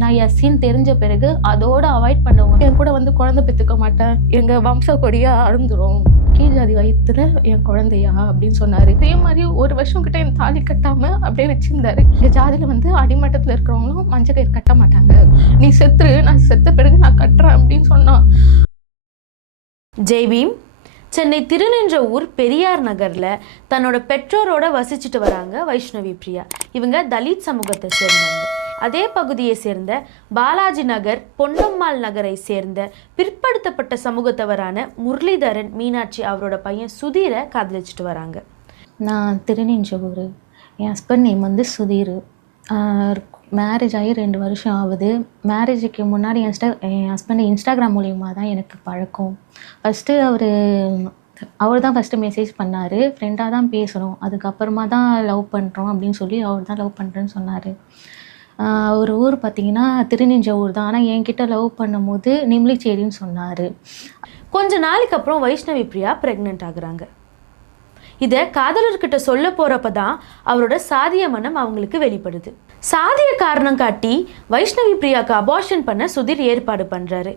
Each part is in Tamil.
நான் எஸ்சின்னு தெரிஞ்ச பிறகு அதோட அவாய்ட் பண்ணுவேன். என் கூட வந்து குழந்தை பெற்றுக்க மாட்டேன், எங்கள் வம்ச கொடியா அழுந்துரும், கீழ் ஜாதி வயிற்றுல என் குழந்தையா அப்படின்னு சொன்னார். இதே மாதிரி ஒரு வருஷம் கிட்ட என் தாலி கட்டாமல் அப்படியே வச்சுருந்தாரு. எங்கள் ஜாதியில் வந்து அடிமட்டத்தில் இருக்கிறவங்களும் மஞ்சள் கயிறு கட்ட மாட்டாங்க, நீ செத்துரு, நான் செத்த பிறகு நான் கட்டுறேன் அப்படின்னு சொன்னான். ஜெய்பீம் சென்னை திருநின்றவூர் பெரியார் நகரில் தன்னோட பெற்றோரோட வசிச்சுட்டு வராங்க வைஷ்ணவி பிரியா. இவங்க தலித் சமூகத்தை சேர்ந்தவங்க. அதே பகுதியை சேர்ந்த பாலாஜி நகர், பொன்னம்மாள் நகரை சேர்ந்த பிற்படுத்தப்பட்ட சமூகத்தவரான முரளிதரன் மீனாட்சி அவரோட பையன் சுதீரை காதலிச்சுட்டு வராங்க. நான் திருநின்றவூர், என் ஹஸ்பண்ட் நேம் வந்து சுதீர். மேரேஜ் ஆகி 2 வருஷம் ஆகுது. மேரேஜுக்கு முன்னாடி என் ஹஸ்பண்ட் இன்ஸ்டாகிராம் மூலியமாக தான் எனக்கு பழக்கம். ஃபஸ்ட்டு அவர் தான் ஃபஸ்ட்டு மெசேஜ் பண்ணார், ஃப்ரெண்டாக தான் பேசுகிறோம், அதுக்கப்புறமா தான் லவ் பண்ணுறோம் அப்படின்னு சொல்லி அவர் தான் லவ் பண்ணுறேன்னு சொன்னார். அவர் ஊர் பார்த்திங்கன்னா திருநின்றவூர் தான், ஆனால் என்கிட்ட லவ் பண்ணும்போது நிம்லிச்சேரின்னு சொன்னார். கொஞ்ச நாளைக்கு அப்புறம் வைஷ்ணவி பிரியா ப்ரெக்னென்ட் ஆகுறாங்க. இதை காதலர்கிட்ட சொல்ல போகிறப்ப தான் அவரோட சாதிய மனம் அவங்களுக்கு வெளிப்படுது. சாதிய காரணம் காட்டி வைஷ்ணவி பிரியாவுக்கு அபார்ஷன் பண்ண சுதீர் ஏற்பாடு பண்ணுறாரு.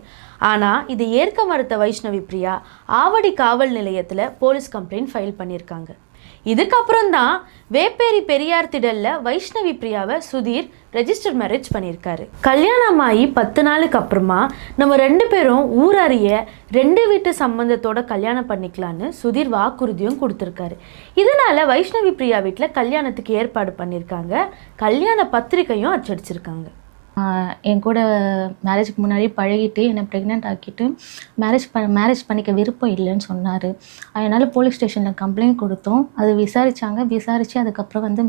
ஆனால் இதை ஏற்க மறுத்த வைஷ்ணவி பிரியா ஆவடி காவல் நிலையத்தில் போலீஸ் கம்ப்ளைண்ட் ஃபைல் பண்ணியிருக்காங்க. இதுக்கப்புறம் தான் வேப்பேரி பெரியார் திடலில் வைஷ்ணவி பிரியாவை சுதீர் ரெஜிஸ்டர் மேரேஜ் பண்ணியிருக்காரு. கல்யாணமாகி 10 நாளுக்கு அப்புறமா நம்ம 2 பேரும் ஊர் அறிய 2 வீட்டு சம்பந்தத்தோட கல்யாணம் பண்ணிக்கலான்னு சுதீர் வாக்குறுதியும் கொடுத்துருக்காரு. இதனால வைஷ்ணவி பிரியா வீட்டில் கல்யாணத்துக்கு ஏற்பாடு பண்ணியிருக்காங்க. கல்யாண பத்திரிக்கையும் அச்சடிச்சிருக்காங்க. என் கூட மேரேஜுக்கு முன்னாடி பழகிட்டு என்னை ப்ரெக்னென்ட் ஆக்கிட்டு மேரேஜ் பண்ணிக்க விருப்பம் இல்லைன்னு சொன்னார். அதனால் போலீஸ் ஸ்டேஷனில் கம்ப்ளைண்ட் கொடுத்தோம். அது விசாரித்து அதுக்கப்புறம் வந்து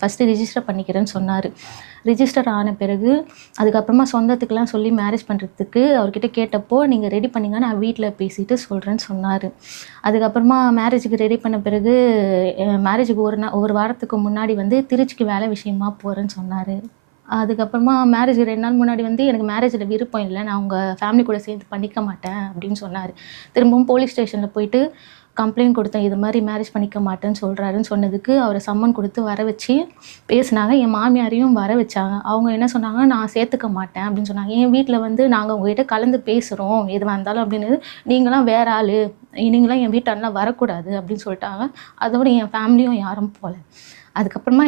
ஃபஸ்ட்டு ரிஜிஸ்டர் பண்ணிக்கிறேன்னு சொன்னார். ரிஜிஸ்டர் ஆன பிறகு அதுக்கப்புறமா சொந்தத்துக்கெலாம் சொல்லி மேரேஜ் பண்ணுறதுக்கு அவர்கிட்ட கேட்டப்போ, நீங்கள் ரெடி பண்ணிங்க, நான் வீட்டில் பேசிட்டு சொல்கிறேன்னு சொன்னார். அதுக்கப்புறமா மேரேஜுக்கு ரெடி பண்ண பிறகு மேரேஜுக்கு ஒரு வாரத்துக்கு முன்னாடி வந்து திருச்சிக்கு வேலை விஷயமா போகிறேன்னு சொன்னார். அதுக்கப்புறமா மேரேஜ் 2 நாள் முன்னாடி வந்து எனக்கு மேரேஜில் விருப்பம் இல்லை, நான் உங்கள் ஃபேமிலி கூட சேர்ந்து பண்ணிக்க மாட்டேன் அப்படின்னு சொன்னார். திரும்பவும் போலீஸ் ஸ்டேஷனில் போயிட்டு கம்ப்ளைண்ட் கொடுத்தேன், இது மாதிரி மேரேஜ் பண்ணிக்க மாட்டேன்னு சொல்கிறாருன்னு சொன்னதுக்கு அவரை சம்மன் கொடுத்து வர வச்சு பேசினாங்க. என் மாமியாரையும் வர வச்சாங்க. அவங்க என்ன சொன்னாங்க, நான் சேர்த்துக்க மாட்டேன் அப்படின்னு சொன்னாங்க. என் வீட்டில் வந்து நாங்கள் உங்கள்கிட்ட கலந்து பேசுகிறோம் எது வந்தாலும் அப்படின்னு, நீங்களாம் வேற ஆள், நீங்களாம் என் வீட்டாலாம் வரக்கூடாது அப்படின்னு சொல்லிட்டாங்க. அதோட என் ஃபேமிலியும் யாரும் போகல. அதுக்கப்புறமா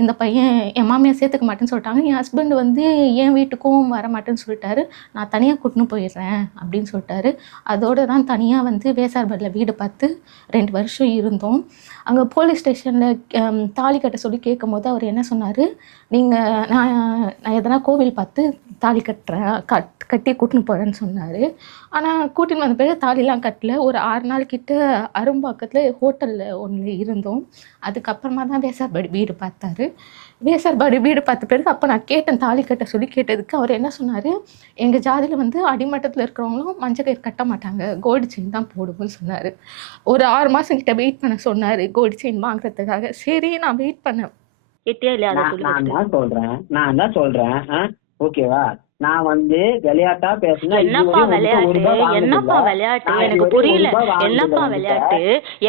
இந்த பையன் என் மாமியார் சேர்த்துக்க மாட்டேன்னு சொல்லிட்டாங்க. என் ஹஸ்பண்ட் வந்து என் வீட்டுக்கும் வர மாட்டேன்னு சொல்லிட்டாரு. நான் தனியாக கூட்டின்னு போயிடுறேன் அப்படின்னு சொல்லிட்டாரு. அதோடு தான் தனியாக வந்து வேசார்பாடியில் வீடு பார்த்து 2 வருஷம் இருந்தோம். அங்கே போலீஸ் ஸ்டேஷனில் தாலி கட்ட சொல்லி கேட்கும்போது அவர் என்ன சொன்னார், நான் எதனா கோவில் பார்த்து தாலி கட்டுறேன், கட்டி கூட்டின்னு போகிறேன்னு சொன்னார். ஆனால் கூட்டின்னு வந்த பிறகு தாலிலாம் கட்டல. ஒரு 6 நாள் கிட்ட அரும்பாக்கத்தில் ஹோட்டலில் ஒன்று இருந்தோம். அதுக்கப்புறமா தான் வேசார்பாடி வீடு பார்த்தாரு. வேசார்பாடி வீடு பார்த்த பிறகு அப்போ நான் கேட்டேன், தாலி கட்ட சொல்லி கேட்டதுக்கு அவர் என்ன சொன்னார், எங்கள் ஜாதியில் வந்து அடிமட்டத்தில் இருக்கிறவங்களும் மஞ்சள் கயிறு கட்ட மாட்டாங்க, கோல்டு செயின் தான் போடுவோம்னு சொன்னார். ஒரு 6 மாதம் கிட்ட வெயிட் பண்ண சொன்னார் கோல்டு செயின் வாங்குறதுக்காக. சரி நான் வெயிட் பண்ணேன். நான் தான் சொல்றேன் ஓகேவா, நான் வந்து விளையாட்டா பேசுனா என்னப்பா விளையாட்டு எனக்கு புரியல. என்னப்பா விளையாட்டு,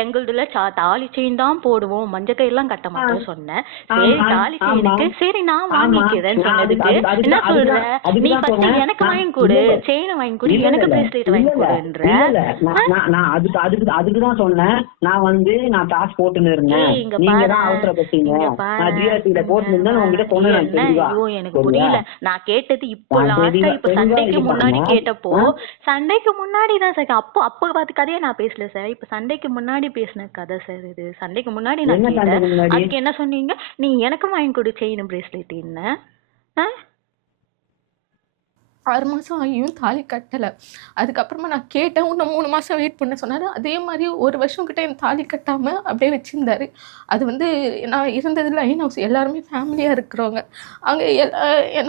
எங்களுதுல தாலி செயின் தான் போடுவோம், மஞ்சள் கயிறுலாம் கட்ட மாட்டோம் சொன்னேன். சரி தாலி செயினுக்கு சரி நான் வாங்கிக்கிறேன்னு சொன்னதுக்கு என்ன சொல்ற, நீ ஃபர்ஸ்ட் எனக்கு வாங்கி கொடு, செயின் வாங்கி கொடு, எனக்கு பிரேஸ்லெட் வாங்கி கொடுன்ற. நான் அதுக்குதான் சொன்னேன், நான் வந்து நான் காசு போட்டுன்னு இருந்தேன், நீங்க தான் அவசரப்பட்டீங்க, நான் ஜிஆர்டில போட்டுருந்தேன் உங்ககிட்ட சொன்னேன். ஐயோ எனக்கு புரியல. நான் கேட்டது இப்போ லாஸ்டா இப்ப சண்டைக்கு முன்னாடி கேட்டப்போ, சண்டைக்கு முன்னாடி தான் சார், அப்ப பார்த்து கதையை நான் பேசல சார், இப்ப சண்டைக்கு முன்னாடி பேசின கதை சார் இது. சண்டைக்கு முன்னாடி நான் கேட்டேன், அதுக்கு என்ன சொன்னீங்க, நீ எனக்கு வாங்கி கொடு செயின் பிரேஸ்லெட். என்ன 6 மாதம் ஆகியும் தாலி கட்டலை. அதுக்கப்புறமா நான் கேட்டேன், இன்னும் 3 மாதம் வெயிட் பண்ண சொன்னார். அதே மாதிரி ஒரு வருஷம் கிட்ட என் தாலி கட்டாமல் அப்படியே வச்சுருந்தார். அது வந்து நான் இருந்ததில் லைன் ஹவுஸ், எல்லாருமே ஃபேமிலியாக இருக்கிறவங்க. அங்கே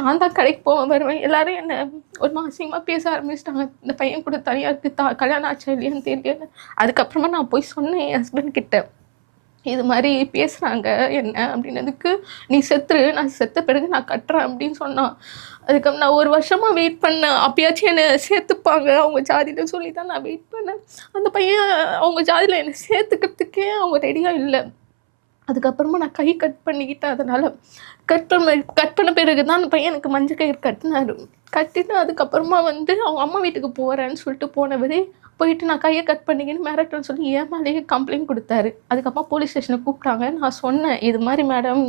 நான் தான் கடைக்கு போவேன் வருவேன். எல்லோரும் என்னை ஒரு மாதமாக பேச ஆரம்பிச்சிட்டாங்க, இந்த பையன் கூட தனியாக இருக்குது, கல்யாணம் ஆச்சா இல்லையான்னு தெரியல. அதுக்கப்புறமா நான் போய் சொன்னேன் என் ஹஸ்பண்ட் கிட்ட, இது மாதிரி பேசுகிறாங்க என்ன அப்படின்னதுக்கு, நீ செத்துரு, நான் செத்த பிறகு நான் கட்டுறேன் அப்படின்னு சொன்னான். அதுக்கப்புறம் நான் ஒரு வருஷமாக வெயிட் பண்ணேன், அப்பயாச்சும் என்னை சேர்த்துப்பாங்க அவங்க ஜாதியில் சொல்லி தான் நான் வெயிட் பண்ணேன். அந்த பையன் அவங்க ஜாதியில் என்னை சேர்த்துக்கிறதுக்கே அவங்க ரெடியாக இல்லை. அதுக்கப்புறமா நான் கை கட் பண்ணிக்கிட்டேன். அதனால் கட் பண்ண பிறகு தான் அந்த பையன் எனக்கு மஞ்சள் கயிறு கட்டினாரு. கட்டிட்டு அதுக்கப்புறமா வந்து அவங்க அம்மா வீட்டுக்கு போகிறேன்னு சொல்லிட்டு போனவரே போயிட்டு நான் கையை கட் பண்ணிக்கின்னு மிரட்டுன்னு சொல்லி என் மேலேயே கம்ப்ளைண்ட் கொடுத்தாரு. அதுக்கப்புறம் போலீஸ் ஸ்டேஷனுக்கு கூப்பிட்டாங்க. நான் சொன்னேன், இது மாதிரி மேடம்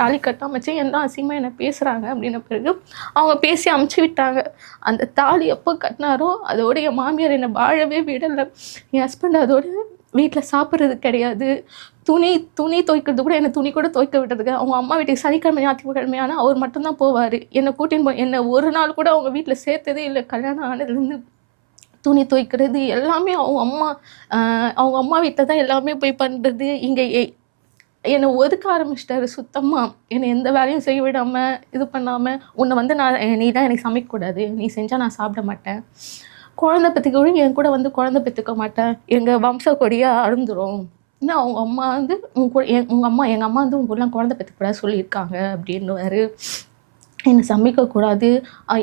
தாலி கட்டாமச்சு எல்லாம் அசிங்கமாக என்ன பேசுகிறாங்க அப்படின்ன பிறகு அவங்க பேசி அமுச்சு விட்டாங்க. அந்த தாலி எப்போ கட்டினாரோ அதோட என் மாமியார் என்னை வாழவே விடலை. என் ஹஸ்பண்ட் அதோட வீட்டில் சாப்பிட்றது கிடையாது. துணி துவைக்கிறது கூட, என்னை துணி கூட துவைக்க விட்டதுக்கு அவங்க அம்மா வீட்டுக்கு சனிக்கிழமை ஞாயிற்றுக்கிழமையான அவர் மட்டும்தான் போவார். என்னை கூட்டின்னு என்னை ஒரு நாள் கூட அவங்க வீட்டில் சேர்த்ததே இல்லை. கல்யாணம் ஆனதுலேருந்து துணி துவைக்கிறது எல்லாமே அவங்க அம்மா வீட்டில் தான் எல்லாமே போய் பண்ணுறது. இங்கே என்னை ஒதுக்க ஆரம்பிச்சிட்டாரு சுத்தமாக. என்னை எந்த வேலையும் செய்ய விடாமல் இது பண்ணாமல், உன்னை வந்து நீ தான் எனக்கு சமைக்கக்கூடாது, நீ செஞ்சால் நான் சாப்பிட மாட்டேன், குழந்தை பெற்றுக்க என் கூட வந்து குழந்தை பெற்றுக்க மாட்டேன், எங்கள் வம்ச கொடியாக அழுந்துரும், இன்னும் அவங்க அம்மா வந்து எங்கள் அம்மா வந்து உங்களாம் குழந்தை பெற்றுக்கூடாது சொல்லியிருக்காங்க அப்படின்னுவாரு. என்னை சமைக்கக்கூடாது.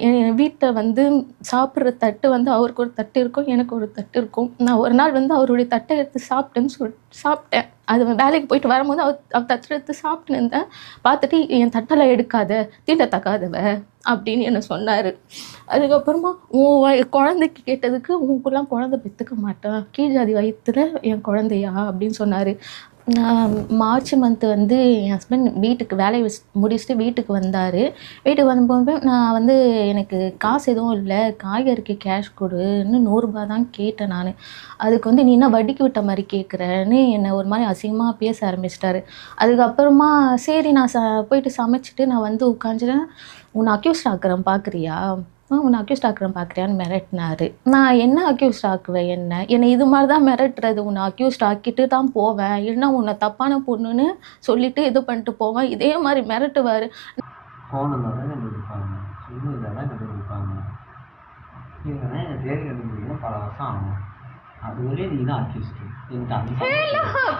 என் வீட்டில் வந்து சாப்பிட்ற தட்டு வந்து அவருக்கு ஒரு தட்டு இருக்கும், எனக்கு ஒரு தட்டு இருக்கும். நான் ஒரு நாள் வந்து அவருடைய தட்டை எடுத்து சாப்பிட்டேன். அது வேலைக்கு போயிட்டு வரும்போது அவர் தட்டை எடுத்து சாப்பிட்டுன்னு இருந்தேன். பார்த்துட்டு என் தட்டெல்லாம் எடுக்காத, தீண்டத்தக்காதவ அப்படின்னு என்ன சொன்னார். அதுக்கப்புறமா குழந்தைக்கு கேட்டதுக்கு உங்களுக்குலாம் குழந்தை பெற்றுக்க மாட்டேன், கீழ் ஜாதி வயிற்றுல என் குழந்தையா அப்படின்னு சொன்னார். நான் மார்ச் மந்த்து வந்து என் ஹஸ்பண்ட் வீட்டுக்கு வேலையை முடிச்சுட்டு வீட்டுக்கு வந்தார். வீட்டுக்கு வந்தபோது நான் வந்து எனக்கு காசு எதுவும் இல்லை, காய்கறிக்கு கேஷ் கொடுன்னு 100 ரூபா தான் கேட்டேன் நான். அதுக்கு வந்து நீ என்ன வட்டிக்கு விட்ட மாதிரி கேட்குறேன்னு என்னை ஒரு மாதிரி அசிங்கமாக பேச ஆரம்பிச்சிட்டாரு. அதுக்கப்புறமா சரி நான் போயிட்டு சமைச்சிட்டு நான் வந்து உட்காந்துட்டேன். உன்னை அக்யூஸ்ட் ஆக்குறேன் பார்க்குறியா, உன்னை அக்யூஸ்ட் ஆக்குறேன் பார்க்குறியான்னு மிரட்டினாரு. நான் என்ன அக்யூஸ்ட் ஆக்குவேன், என்னை இது மாதிரி தான் மிரட்டுறது, உன்னை அக்யூஸ்ட் ஆக்கிட்டு தான் போவேன், இல்லைன்னா உன்னை தப்பான பொண்ணுன்னு சொல்லிட்டு இது பண்ணிட்டு போவேன், இதே மாதிரி மிரட்டுவார்.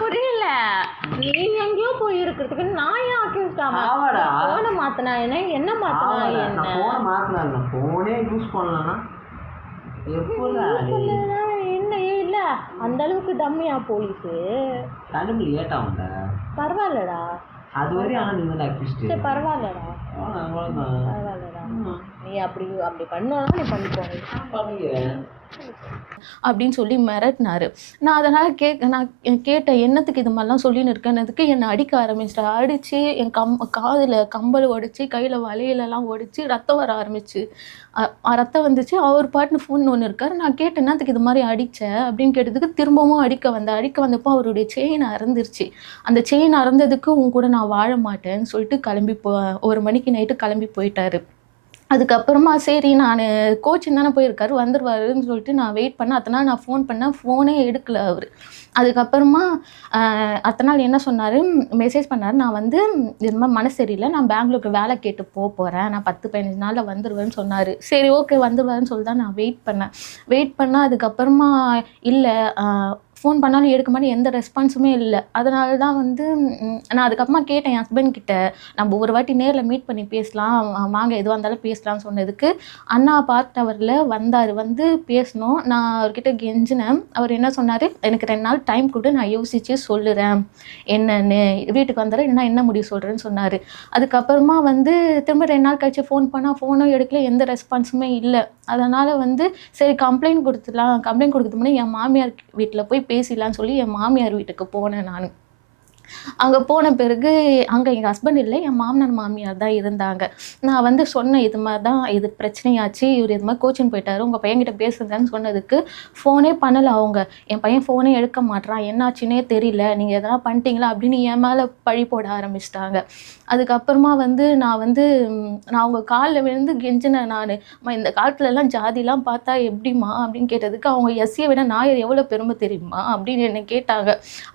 புரியல, நீங்க எங்கேயோ போய் இருக்கிறதுக்கு நான் ஏன் அக்யூஸ்ட் ஆவேன்? போனை மாத்தினா என்ன மாத்தினா என்ன இல்ல அந்த அளவுக்கு டம்மியா போலீஸு? பரவாயில்லடா, சரி பரவாயில்லடா, நீ அப்படி பண்ணா நீ பண்ணிக்கோங்க அப்படின்னு சொல்லி மிரட்டினாரு. நான் அதனால் நான் கேட்டேன், என்னத்துக்கு இது மாதிரிலாம் சொல்லின்னு இருக்கேன்னதுக்கு என்னை அடிக்க ஆரம்பிச்சிட்டா. அடித்து என் காதில் கம்பல் உடைச்சி, கையில் வலையிலலாம் உடைச்சி ரத்தம் வர ஆரம்பிச்சு. ரத்தம் வந்துச்சு. அவர் பாட்டுன்னு ஃபோன் ஒன்று இருக்கார். நான் கேட்டேன், என்னத்துக்கு இது மாதிரி அடித்தேன் அப்படின்னு கேட்டதுக்கு திரும்பவும் அடிக்க வந்தப்போ அவருடைய செயின் அறந்துருச்சு. அந்த செயின் அறந்ததுக்கு உன் கூட நான் வாழ மாட்டேன்னு சொல்லிட்டு கிளம்பி 1 மணிக்கு நைட்டு கிளம்பி போயிட்டாரு. அதுக்கப்புறமா சரி நான் கோச்சிங் தானே போயிருக்காரு வந்துடுவாருன்னு சொல்லிட்டு நான் வெயிட் பண்ணேன். அத்தனை நாள் நான் ஃபோன் பண்ணேன், ஃபோனே எடுக்கல அவர். அதுக்கப்புறமா அத்தனை நாள் என்ன சொன்னார், மெசேஜ் பண்ணார், நான் வந்து இது மாதிரி மனசு சரியில்லை, நான் பெங்களூருக்கு வேலை கேட்டு போகிறேன், நான் 10-15 நாளில் வந்துடுவேன்னு சொன்னார். சரி ஓகே வந்துடுவாருன்னு சொல்லி தான் நான் வெயிட் பண்ணேன். அதுக்கப்புறமா இல்லை, ஃபோன் பண்ணாலும் எடுக்க மாதிரி எந்த ரெஸ்பான்ஸுமே இல்லை. அதனால தான் வந்து நான் அதுக்கப்புறமா கேட்டேன் என் ஹஸ்பண்ட் கிட்ட, நம்ம ஒரு வாட்டி நேரில் மீட் பண்ணி பேசலாம் வாங்க, எதுவாக இருந்தாலும் பேசலாம்னு சொன்னதுக்கு அண்ணா பார்க் டவரில் வந்தார். வந்து பேசணும். நான் அவர்கிட்ட கெஞ்சினேன். அவர் என்ன சொன்னார், எனக்கு 2 நாள் டைம் கொடு, நான் யோசித்து சொல்லுறேன் என்னன்னு, வீட்டுக்கு வந்தார் இல்லைன்னா என்ன முடிவு சொல்கிறேன்னு சொன்னார். அதுக்கப்புறமா வந்து திரும்ப 2 நாள் கழிச்சு ஃபோன் பண்ணால் ஃபோனும் எடுக்கல, எந்த ரெஸ்பான்ஸுமே இல்லை. அதனால் வந்து சரி கம்ப்ளைண்ட் கொடுக்கறதுக்கு முன்னாடி என் மாமியார் வீட்டில் போய் பேசிடலான்னு சொல்லி என் மாமியார் வீட்டுக்கு போனேன் நான். அங்கே போன பிறகு அங்கே எங்கள் ஹஸ்பண்ட் இல்லை, என் மாமனார் மாமியார் தான் இருந்தாங்க. நான் வந்து சொன்னேன், இது மாதிரி தான் இது பிரச்சனையாச்சு, இவர் இது மாதிரி கோச்சிங் போயிட்டாரு, உங்கள் பையன்கிட்ட பேசுகிறேன்னு சொன்னதுக்கு ஃபோனே பண்ணலை அவங்க. என் பையன் ஃபோனே எடுக்க மாட்டான், என்னாச்சுன்னே தெரியல, நீங்கள் எதனா பண்ணிட்டீங்களா அப்படின்னு என் மேலே பழி போட ஆரம்பிச்சிட்டாங்க. அதுக்கப்புறமா வந்து நான் அவங்க காலில் விழுந்து கெஞ்சினேன் நான், இந்த காலத்துலலாம் ஜாதிலாம் பார்த்தா எப்படிமா அப்படின்னு கேட்டதுக்கு அவங்க எஸ்சியை விட நாயர் எவ்வளோ பெருமை தெரியுமா அப்படின்னு என்னை கேட்டாங்க.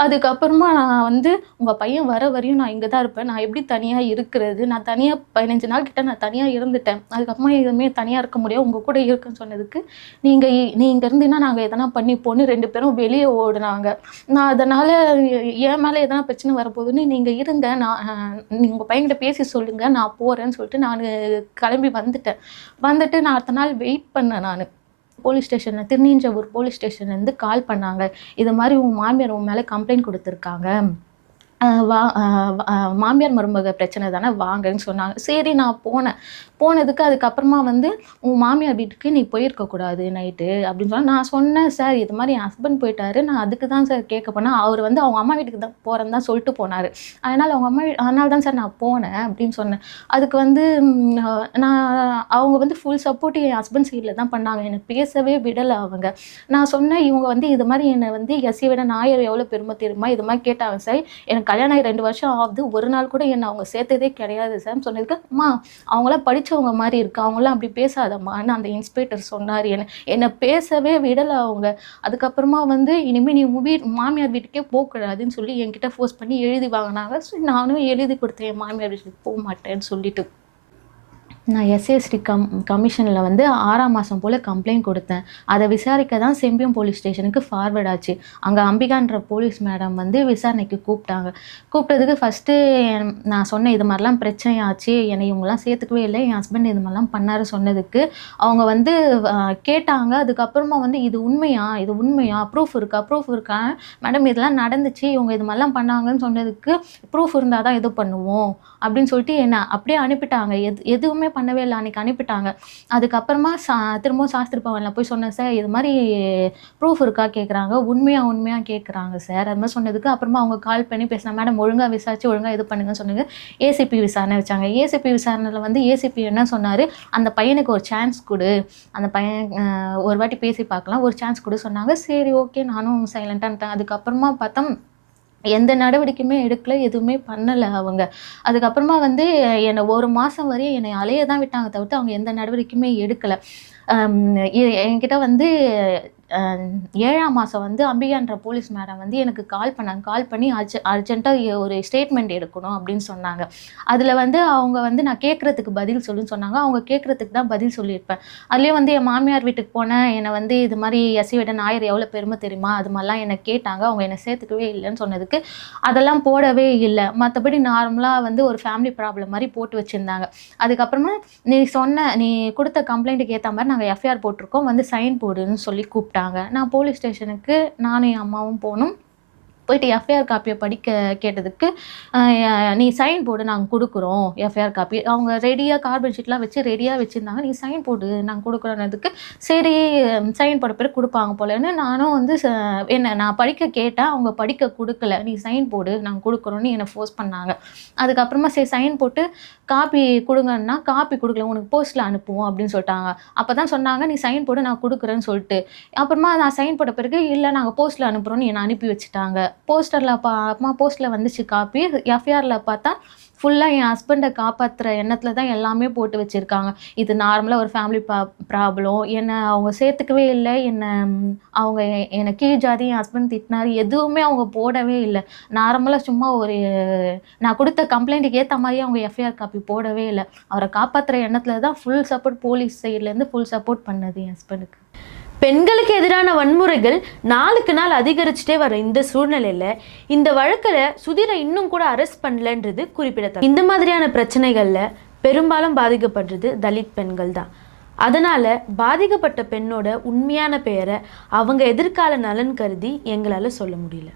அதுக்கப்புறமா நான் வந்து உங்கள் பையன் வர வரையும் நான் இங்கே தான் இருப்பேன், நான் எப்படி தனியாக இருக்கிறது, நான் தனியாக 15 நாள் கிட்ட நான் தனியாக இருந்துட்டேன், அதுக்கப்புறமா எதுவுமே தனியாக இருக்க முடியாது, உங்கள் கூட இருக்குன்னு சொன்னதுக்கு நீ இங்கே இருந்தீங்கன்னா நாங்கள் எதனா பண்ணிப்போன்னு 2 பேரும் வெளியே ஓடுனாங்க. நான் அதனால் என் மேலே எதனா பிரச்சனை வரப்போகுதுன்னு நீங்கள் இருங்க, உங்கள் பையன்கிட்ட பேசி சொல்லுங்கள், நான் போகிறேன்னு சொல்லிட்டு நான் கிளம்பி வந்துட்டு நான் அடுத்த நாள் வெயிட் பண்ணேன். நான் போலீஸ் ஸ்டேஷனில் திருநீஞ்சவூர் போலீஸ் ஸ்டேஷன்லேருந்து கால் பண்ணாங்க, இது மாதிரி உன் மாமியார் உன் மேலே கம்ப்ளைண்ட் கொடுத்துருக்காங்க, மாமியார் மருமக பிரச்சனை தானே வாங்கன்னு சொன்னாங்க. சரி நான் போனதுக்கு அதுக்கப்புறமா வந்து உன் மாமியார் வீட்டுக்கு நீ போயிருக்கக்கூடாது நைட்டு அப்படின்னு சொன்னால் நான் சொன்னேன், சார் இது மாதிரி என் ஹஸ்பண்ட் போயிட்டாரு, நான் அதுக்கு தான் சார் கேட்க போனேன், அவர் வந்து அவங்க அம்மா வீட்டுக்கு தான் போகிறேன்னு தான் சொல்லிட்டு போனார், அதனால தான் சார் நான் போனேன் அப்படின்னு சொன்னேன். அதுக்கு வந்து நான் அவங்க வந்து ஃபுல் சப்போர்ட் என் ஹஸ்பண்ட் சைடில் தான் பண்ணாங்க, எனக்கு பேசவே விடலை அவங்க. நான் சொன்னேன் இவங்க வந்து இது மாதிரி என்னை வந்து எஸ்சி விட நாயர் எவ்வளோ பெருமை தெரியுமா இது மாதிரி கேட்டாங்க சார். எனக்கு கல்யாணம் ஆகி 2 வருஷம் ஆகுது, ஒரு நாள் கூட என்னை அவங்க சேர்த்ததே கிடையாது சார் சொன்னதுக்கு, அம்மா அவங்களாம் படித்தவங்க மாதிரி இருக்கு, அவங்களாம் அப்படி பேசாதம்மான்னு அந்த இன்ஸ்பெக்டர் சொன்னார். என்னை பேசவே விடலை அவங்க. அதுக்கப்புறமா வந்து இனிமேல் நீ மாமியார் வீட்டுக்கே போகக்கூடாதுன்னு சொல்லி என்கிட்ட ஃபோர்ஸ் பண்ணி எழுதி வாங்கினாங்க. ஸோ நானும் எழுதி கொடுத்தேன் என் மாமியார் வீட்டுக்கு போக மாட்டேன்னு சொல்லிட்டு. நான் எஸ்சிஎஸ்டி கமிஷனில் வந்து 6ஆம் மாதம் போல் கம்ப்ளைண்ட் கொடுத்தேன். அதை விசாரிக்க தான் செம்பியம் போலீஸ் ஸ்டேஷனுக்கு ஃபார்வர்ட் ஆச்சு. அங்கே அம்பிகான்ற போலீஸ் மேடம் வந்து விசாரணைக்கு கூப்பிட்டதுக்கு ஃபஸ்ட்டு நான் சொன்னேன் இது மாதிரிலாம் பிரச்சனையாச்சு, என்னை இவங்கெல்லாம் சேர்த்துக்கவே இல்லை, என் ஹஸ்பண்ட் இது மாதிரிலாம் பண்ணார் சொன்னதுக்கு அவங்க வந்து கேட்டாங்க. அதுக்கப்புறமா வந்து இது உண்மையா ப்ரூஃப் இருக்கா மேடம், இதெல்லாம் நடந்துச்சு, இவங்க இது மாதிரிலாம் பண்ணாங்கன்னு சொன்னதுக்கு ப்ரூஃப் இருந்தால் தான் இது பண்ணுவோம் அப்படின்னு சொல்லிட்டு என்னை அப்படியே அனுப்பிட்டாங்க. எதுவுமே பண்ணவே இல்லை, அன்றைக்கி அனுப்பிட்டாங்க. அதுக்கப்புறமா திரும்பவும் சாஸ்திரி பவனில் போய் சொன்னேன், சார் இது மாதிரி ப்ரூஃப் இருக்கா கேட்குறாங்க, உண்மையாக கேட்குறாங்க சார். அது மாதிரி சொன்னதுக்கு அப்புறமா அவங்க கால் பண்ணி பேசினாங்க, மேடம் ஒழுங்காக விசாரிச்சு ஒழுங்காக இது பண்ணுங்கன்னு சொன்னாங்க. ஏசிபி விசாரணை வச்சாங்க. ஏசிபி விசாரணையில் வந்து ஏசிபி என்ன சொன்னார், அந்த பையனுக்கு ஒரு சான்ஸ் கொடு, அந்த பையன் ஒரு வாட்டி பேசி பார்க்கலாம், ஒரு சான்ஸ் கொடு சொன்னாங்க. சரி ஓகே நானும் சைலண்ட்டாக இருந்தேன். அதுக்கப்புறமா பார்த்தா எந்த நடவடிக்கையுமே எடுக்கல, எதுவுமே பண்ணலை அவங்க. அதுக்கப்புறமா வந்து என்னை 1 மாதம் வரையும் என்னை அலைய தான் விட்டாங்க தவிர்த்து அவங்க எந்த நடவடிக்கையுமே எடுக்கலை. என்கிட்ட வந்து 7ஆம் மாதம் வந்து அம்பிகான்ற போலீஸ் மேடம் வந்து எனக்கு கால் பண்ணி அர்ஜென்ட்டாக ஒரு ஸ்டேட்மெண்ட் எடுக்கணும் அப்படின்னு சொன்னாங்க. அதில் வந்து அவங்க வந்து நான் கேட்குறதுக்கு பதில் சொல்லுன்னு சொன்னாங்க. அவங்க கேட்குறதுக்கு தான் பதில் சொல்லியிருப்பேன். அதுலேயும் வந்து என் மாமியார் வீட்டுக்கு போனேன், என்னை வந்து இது மாதிரி எஸ்சி விட நாயர் எவ்வளோ பெருமை தெரியுமா அது மாதிரிலாம் என்னை கேட்டாங்க. அவங்க என்னை சேர்த்துக்கவே இல்லைன்னு சொன்னதுக்கு அதெல்லாம் போடவே இல்லை. மற்றபடி நார்மலாக வந்து ஒரு ஃபேமிலி ப்ராப்ளம் மாதிரி போட்டு வச்சுருந்தாங்க. அதுக்கப்புறமா நீ கொடுத்த கம்ப்ளைண்ட்டுக்கு ஏற்ற மாதிரி நாங்கள் எஃப்ஐஆர் போட்டிருக்கோம், வந்து சைன் போடுன்னு சொல்லி கூப்பிட்டாங்க. நான் போலீஸ் ஸ்டேஷனுக்கு நானும் என் அம்மாவும் போனோம். போயிட்டு எஃப்ஐஆர் காப்பியை படிக்க கேட்டதுக்கு நீ சைன் போடு நாங்கள் கொடுக்குறோம் எஃப்ஐஆர் காப்பி. அவங்க ரெடியாக கார்பன் ஷீட்லாம் வச்சு ரெடியாக வச்சுருந்தாங்க. நீ சைன் போடு நாங்கள் கொடுக்குறோன்னதுக்கு சரி சைன் போட பேர் கொடுப்பாங்க போலன்னு நானும் வந்து நான் படிக்க கேட்டேன், அவங்க படிக்க கொடுக்கல. நீ சைன் போடு நாங்கள் கொடுக்குறோன்னு என்னை ஃபோர்ஸ் பண்ணாங்க. அதுக்கப்புறமா சரி சைன் போட்டு காப்பி கொடுங்கன்னா காப்பி கொடுக்கல, உனக்கு போஸ்ட்டில் அனுப்புவோம் அப்படின்னு சொல்லிட்டாங்க. அப்போ தான் சொன்னாங்க நீ சைன் போடு நான் கொடுக்குறேன்னு சொல்லிட்டு. அப்புறமா நான் சைன் போட்ட பிறகு இல்லை நாங்கள் போஸ்ட்டில் அனுப்புகிறோன்னு என்னை அனுப்பி வச்சுட்டாங்க. போஸ்ட்டில் வந்துச்சு காப்பி. எஃப்ஐஆரில் பார்த்தா ஃபுல்லாக என் ஹஸ்பண்டை காப்பாற்றுற எண்ணத்தில் தான் எல்லாமே போட்டு வச்சுருக்காங்க. இது நார்மலாக ஒரு ஃபேமிலி ப்ராப்ளம், என்னை அவங்க சேர்த்துக்கவே இல்லை, என்னை கீழ் ஜாதி என் ஹஸ்பண்ட் திட்டினார், எதுவுமே அவங்க போடவே இல்லை. நார்மலாக சும்மா நான் கொடுத்த கம்ப்ளைண்ட்டுக்கு ஏற்ற மாதிரியே அவங்க எஃப்ஐஆர் காப்பி போடவே இல்லை. அவரை காப்பாற்றுற எண்ணத்தில் தான் ஃபுல் சப்போர்ட் போலீஸ் சைட்லேருந்து ஃபுல் சப்போர்ட் பண்ணது என் ஹஸ்பண்டுக்கு. பெண்களுக்கு எதிரான வன்முறைகள் நாளுக்கு நாள் அதிகரிச்சுட்டே வர இந்த சூழ்நிலையில் இந்த வழக்கில் சுதீரை இன்னும் கூட அரெஸ்ட் பண்ணலன்றது குறிப்பிடத்தக்கது. இந்த மாதிரியான பிரச்சனைகளில் பெரும்பாலும் பாதிக்கப்படுறது தலித் பெண்கள் தான். அதனால் பாதிக்கப்பட்ட பெண்ணோட உண்மையான பெயரை அவங்க எதிர்கால நலன் கருதி எங்களால் சொல்ல முடியல.